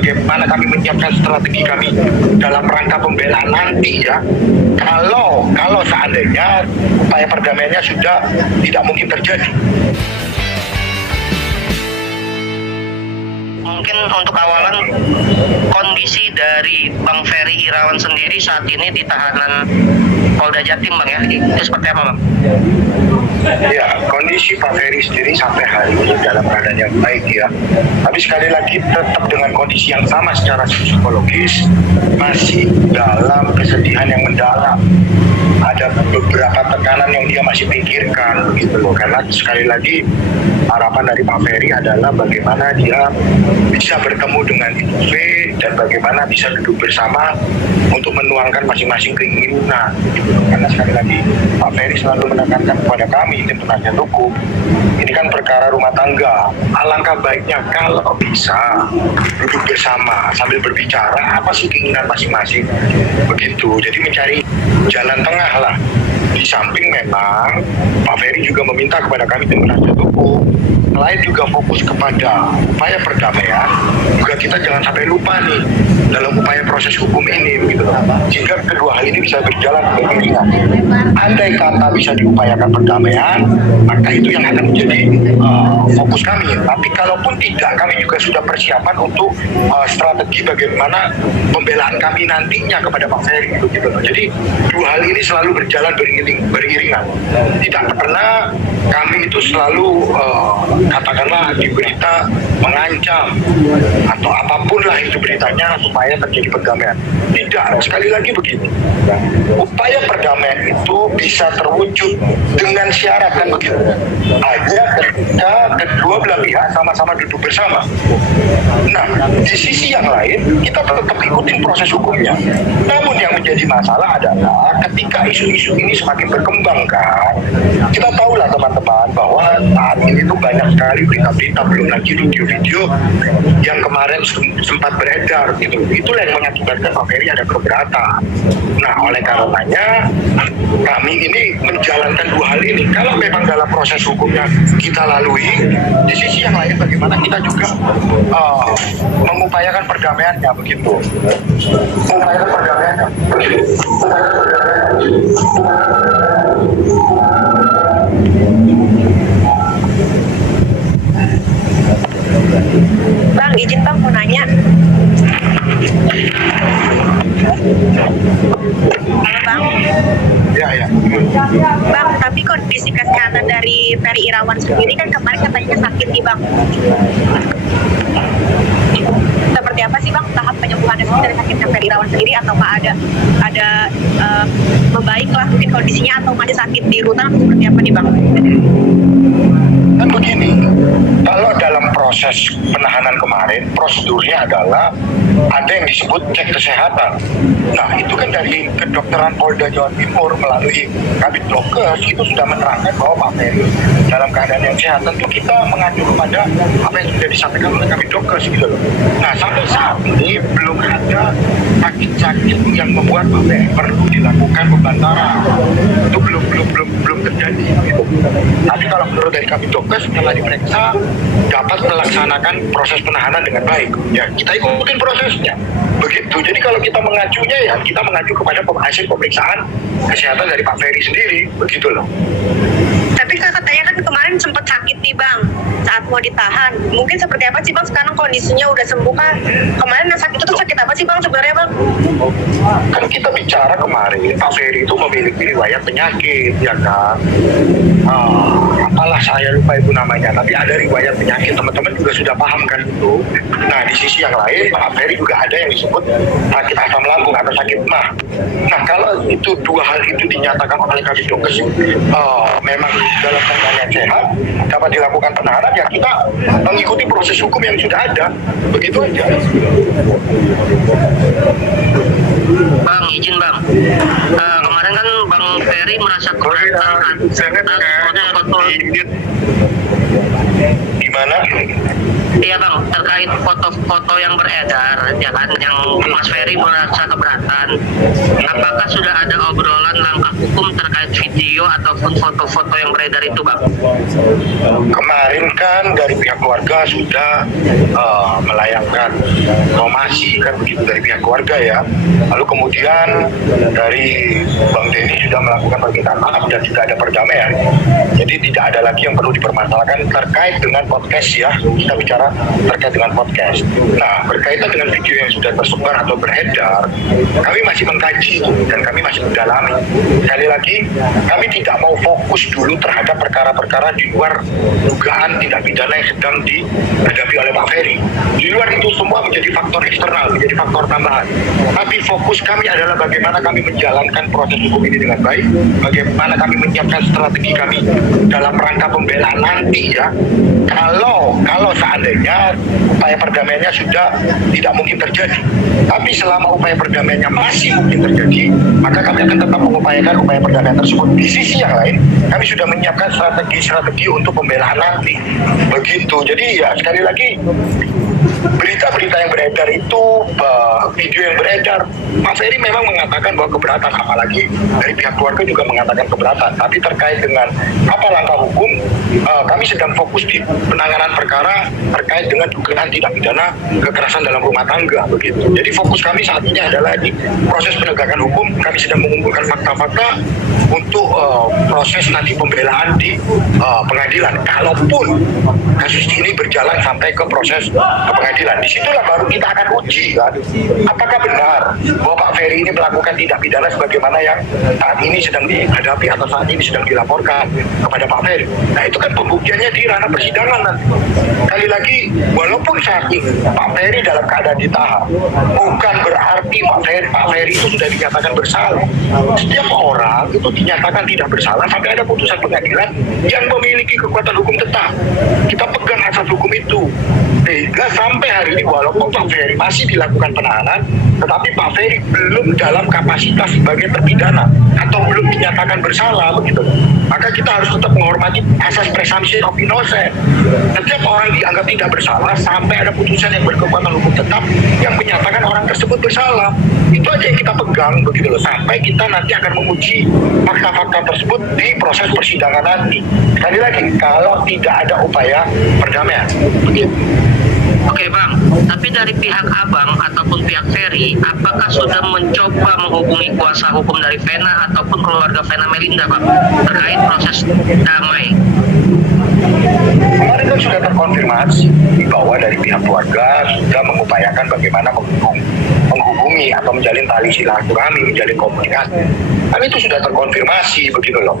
bagaimana kami menyiapkan strategi kami dalam rangka pembelaan nanti ya. Kalau seandainya upaya perdamaiannya sudah tidak mungkin terjadi. Mungkin untuk awalan kondisi dari Bang Ferry Irawan sendiri saat ini di tahanan Polda Jatim Bang ya, itu seperti apa Bang? Ya, kondisi Pak Ferry sendiri sampai hari ini dalam keadaan yang baik ya. Tapi sekali lagi tetap dengan kondisi yang sama secara psikologis, masih dalam kesedihan yang mendalam. Ada beberapa tekanan yang dia masih pikirkan begitu loh. Karena sekali lagi harapan dari Pak Ferry adalah bagaimana dia bisa bertemu dengan Ibu V dan bagaimana bisa duduk bersama untuk menuangkan masing-masing keinginan gitu loh. Karena sekali lagi Pak Ferry selalu menekankan kepada kami tim penasihat hukum, ini kan perkara rumah tangga, alangkah baiknya kalau bisa duduk bersama sambil berbicara apa sih keinginan masing-masing begitu. Jadi mencari jalan tengah lah. Di samping memang Pak Ferry juga meminta kepada kami tim penasihat hukum, selain juga fokus kepada upaya perdamaian, juga kita jangan sampai lupa nih dalam upaya proses hukum ini begitu loh. Sehingga kedua hal ini bisa berjalan beriringan. Andai kata bisa diupayakan perdamaian, maka itu yang akan menjadi fokus kami. Tapi kalaupun tidak, kami juga sudah persiapan untuk strategi bagaimana pembelaan kami nantinya kepada Pak Ferry gitu loh. Jadi dua hal ini selalu berjalan beriringan. Tidak pernah kami itu selalu katakanlah di berita mengancam atau apapun lah itu beritanya supaya terjadi perdamaian. Tidak, sekali lagi begini. Upaya perdamaian itu bisa terwujud dengan syarat kan begitu. Hanya ketika kedua belah pihak sama-sama duduk bersama. Nah, di sisi yang lain kita tetap ikutin proses hukumnya. Namun yang menjadi masalah adalah ketika isu-isu ini semakin berkembang kan, kita tahulah teman-teman bahwa saat ini tuh banyak sekali berita-berita, belum lagi video-video yang kemarin sempat beredar gitu. Itulah yang mengakibatkan Pak Ferry ada keberatan. Nah, oleh karenanya kami ini menjalankan dua hal ini. Kalau memang dalam proses hukumnya kita lalui, di sisi yang lain bagaimana kita juga mengupayakan perdamaiannya begitu. Mengupayakan perdamaiannya. Bang, izin Bang mau nanya. Halo Bang. Ya. Bang, tapi kondisi kesehatan dari Ferry Irawan sendiri kan kemarin katanya sakit nih Bang. Seperti apa sih Bang tahap penyembuhannya sendiri dari sakitnya Ferry Irawan sendiri, atau ada membaik lah mungkin kondisinya, atau masih sakit di rutan, seperti apa nih Bang? Kan begini, kalau dalam proses penahanan kemarin, prosedurnya adalah ada yang disebut cek kesehatan. Nah, itu kan dari kedokteran Polda Jawa Timur melalui Kabid Dokes itu sudah menerangkan bahwa Pak Ferry dalam keadaan yang sehat. Tentu kita mengacu kepada apa yang sudah disampaikan oleh Kabid Dokes gitu loh. Nah, sampai saat ini belum ada sakit-sakit yang membuat Pak Ferry perlu dilakukan pembantaran. Itu belum terjadi gitu. Tapi kalau menurut dari Kabid Dokes setelah diperiksa dapat melaksanakan proses penahanan dengan baik. Ya, kita ikutin prosesnya. Begitu. Jadi kalau kita mengacunya ya kita mengacu kepada hasil pemeriksaan kesehatan dari Pak Ferry sendiri. Begitu loh. Tapi katanya kan kemarin sempat sakit nih Bang saat mau ditahan. Mungkin seperti apa sih Bang sekarang kondisinya udah sembuh kan? Kemarin yang sakit itu sakit apa sih Bang sebenarnya Bang? Kan kita bicara kemarin Pak Ferry itu memiliki riwayat penyakit ya kan. Apalah saya lupa itu namanya, tapi ada riwayat penyakit, teman-teman juga sudah paham kan itu. Nah, di sisi yang lain Pak Ferry juga ada yang disebut sakit asam lambung atau sakit mah. Nah, kalau itu dua hal itu dinyatakan oleh Kabid Dokes memang dalam keadaan yang sehat dapat dilakukan penahanan, ya kita mengikuti proses hukum yang sudah ada. Begitu aja. Bang, izin Bang. Kemarin kan Bang Ferry merasa keberatan atas protokol. Gimana? Iya bang, terkait foto-foto yang beredar, ya kan, yang Mas Ferry merasa keberatan, apakah sudah ada obrolan langkah hukum terkait video ataupun foto-foto yang beredar itu bang? Kemarin kan dari pihak keluarga sudah melayangkan informasi kan begitu dari pihak keluarga ya. Lalu kemudian dari Bang Denny sudah melakukan permintaan maaf dan juga ada perdamaian. Jadi tidak ada lagi yang perlu dipermasalahkan terkait dengan podcast ya. Kita bicara terkait dengan podcast. Nah, berkaitan dengan video yang sudah tersebar atau beredar, kami masih mengkaji dan kami masih mendalami. Sekali lagi, kami tidak mau fokus dulu terhadap perkara-perkara di luar dugaan tindak pidana yang sedang dihadapi oleh Pak Ferry. Di luar itu semua menjadi faktor eksternal, menjadi faktor tambahan. Tapi fokus kami adalah bagaimana kami menjalankan proses hukum ini dengan baik, bagaimana kami menyiapkan strategi kami dalam rangka pembelaan nanti ya. Kalau seandainya upaya perdamaiannya sudah tidak mungkin terjadi, tapi selama upaya perdamaiannya masih mungkin terjadi, maka kami akan tetap mengupayakan upaya perdamaian tersebut. Di sisi yang lain, kami sudah menyiapkan strategi untuk pembelaan nanti. Begitu. Jadi ya sekali lagi, berita-berita yang beredar itu, video yang beredar, Pak Ferry memang mengatakan bahwa keberatan, apalagi dari pihak keluarga juga mengatakan keberatan. Tapi terkait dengan apa langkah hukum, kami sedang fokus di penanganan perkara terkait dengan dugaan tindak pidana kekerasan dalam rumah tangga begitu. Jadi fokus kami saat ini adalah di proses penegakan hukum. Kami sedang mengumpulkan fakta-fakta untuk proses nanti pembelaan di pengadilan. Kalaupun kasus ini berjalan sampai ke proses ke pengadilan, disitulah baru kita akan uji kan, apakah benar bahwa Pak Ferry ini melakukan tindak pidana sebagaimana yang saat ini sedang dihadapi atau saat ini sedang dilaporkan kepada Pak Ferry. Nah itu kan pembuktiannya di ranah persidangan nanti. Kali lagi, walaupun saat ini Pak Ferry dalam keadaan ditahan, bukan berarti Pak Ferry itu sudah dinyatakan bersalah. Setiap orang itu dinyatakan tidak bersalah sampai ada putusan pengadilan yang memiliki kekuatan hukum tetap. Kita pegang asas hukum itu. Sehingga sampai hari ini walaupun Pak Ferry masih dilakukan penahanan, tetapi Pak Ferry belum dalam kapasitas sebagai terpidana atau belum dinyatakan bersalah begitu. Maka kita harus tetap menghormati asas presumption of innocence. Setiap orang dianggap tidak bersalah sampai ada putusan yang berkekuatan hukum tetap yang menyatakan orang tersebut bersalah. Itu aja yang kita pegang begitu loh, sampai kita nanti akan menguji fakta-fakta tersebut di proses persidangan nanti. Sekali lagi, kalau tidak ada upaya perdamaian begitu. Oke bang, tapi dari pihak abang ataupun pihak Ferry, apakah sudah mencoba menghubungi kuasa hukum dari Vena ataupun keluarga Vena Melinda bang terkait proses damai? Kemarin kan sudah terkonfirmasi bahwa dari pihak keluarga sudah mengupayakan bagaimana menghubungi atau menjalin tali silaturahmi, menjalin komunikasi. Kan itu sudah terkonfirmasi begitu loh.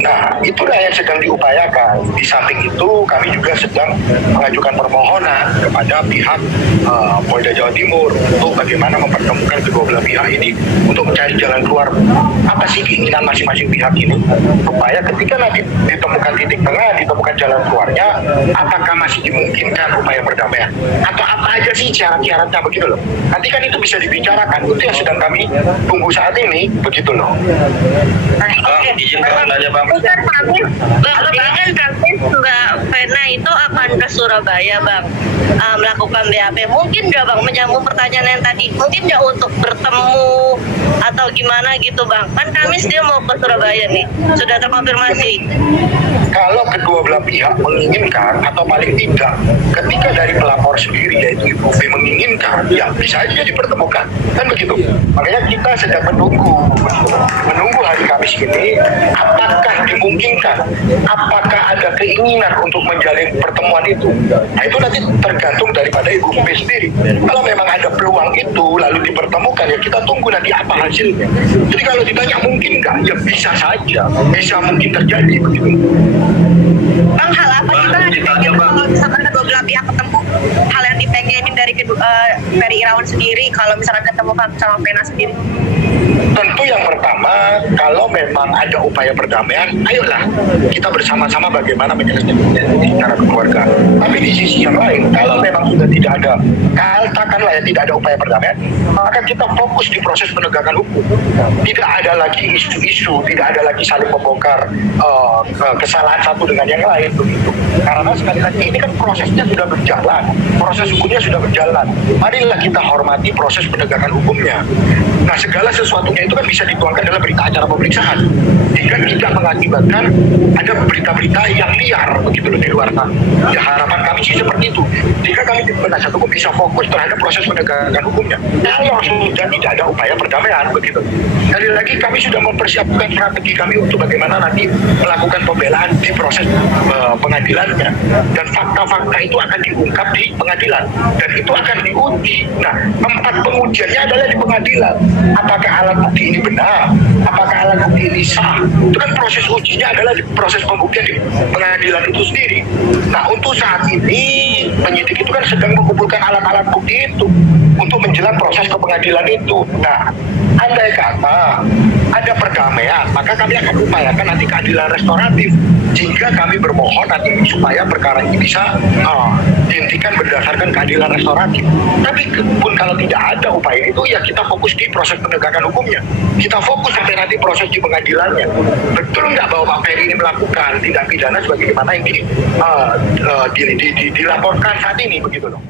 Nah, itulah yang sedang diupayakan. Di samping itu, kami juga sedang mengajukan permohonan kepada pihak Polda Jawa Timur untuk bagaimana mempertemukan kedua belah pihak ini untuk mencari jalan keluar. Apa sih keinginan masing-masing pihak ini supaya ketika nanti ditemukan titik tengah, ditemukan jalan keluarnya, apakah masih dimungkinkan upaya perdamaian atau apa aja sih syarat-syaratnya begitu loh. Nanti kan itu bisa dibicarakan, itu yang sedang kami tunggu saat ini begitu loh. Izin bang, nanya bang. Bukan kami, kan kami Mbak Vena itu akan ke Surabaya bang, melakukan BAP. Mungkin nggak bang menyambung pertanyaan yang tadi, mungkin nggak untuk bertemu atau gimana gitu bang? Kan Kamis dia mau ke Surabaya nih, sudah terkonfirmasi. Kalau kedua belah pihak menginginkan atau paling tidak ketika dari pelapor sendiri yaitu Ibu V menginginkan, ya bisa aja dipertemukan kan begitu. Makanya kita sedang menunggu hari Kamis ini, apakah dimungkinkan, apakah ada keinginan untuk menjalin pertemuan itu. Nah itu nanti tergantung daripada Ibu V sendiri. Kalau memang ada peluang itu lalu dipertemukan, ya kita tunggu nanti apa hasilnya. Jadi kalau ditanya mungkin nggak, ya bisa saja, bisa mungkin terjadi begitu. Bang, hal apa sih bang yang dipengen kalau misalkan kedua belah pihak ketemu? Hal yang dipengenin dari dari Ferry Irawan sendiri kalau misalkan ketemu sama Vena sendiri? Tentu yang pertama, kalau memang ada upaya perdamaian, ayolah kita bersama-sama bagaimana menyelesaikan ini secara keluarga. Tapi di sisi yang lain, kalau memang sudah tidak ada, katakanlah ya tidak ada upaya perdamaian, maka kita fokus di proses penegakan hukum. Tidak ada lagi isu-isu, tidak ada lagi saling membongkar kesalahan satu dengan yang lain begitu. Karena sekali lagi ini kan prosesnya sudah berjalan, proses hukumnya sudah berjalan. Marilah kita hormati proses penegakan hukumnya. Nah, segala sesuatunya itu kan bisa dituangkan dalam berita acara pemeriksaan, sehingga tidak mengakibatkan ada berita-berita yang liar begitu loh di luar sana. Ya harapan kami sih seperti itu. Jika kami di penasihat hukum bisa fokus terhadap proses penegakan hukumnya, kalau sudah tidak ada upaya perdamaian begitu. Sekali lagi kami sudah mempersiapkan strategi kami untuk bagaimana nanti melakukan pembelaan di proses pengadilannya, dan fakta-fakta itu akan diungkap di pengadilan dan itu akan diuji. Nah, tempat pengujiannya adalah di pengadilan. Apakah alat bukti ini benar? Apakah alat bukti ini sah? Itu kan proses ujinya adalah di proses pembuktian di pengadilan itu sendiri. Nah, untuk saat ini penyidik itu kan sedang mengumpulkan alat-alat bukti itu untuk menjelang proses ke pengadilan itu. Nah, andai kata ada perdamaian, maka kami akan upayakan nanti keadilan restoratif, jika kami bermohon nanti supaya perkara ini bisa dihentikan berdasarkan keadilan restoratif. Tapi pun kalau tidak ada upaya itu, ya kita fokus di proses penegakan hukumnya. Kita fokus sampai nanti proses di pengadilannya. Betul nggak bahwa Pak Ferry ini melakukan tindak pidana sebagaimana yang dilaporkan saat ini begitu loh.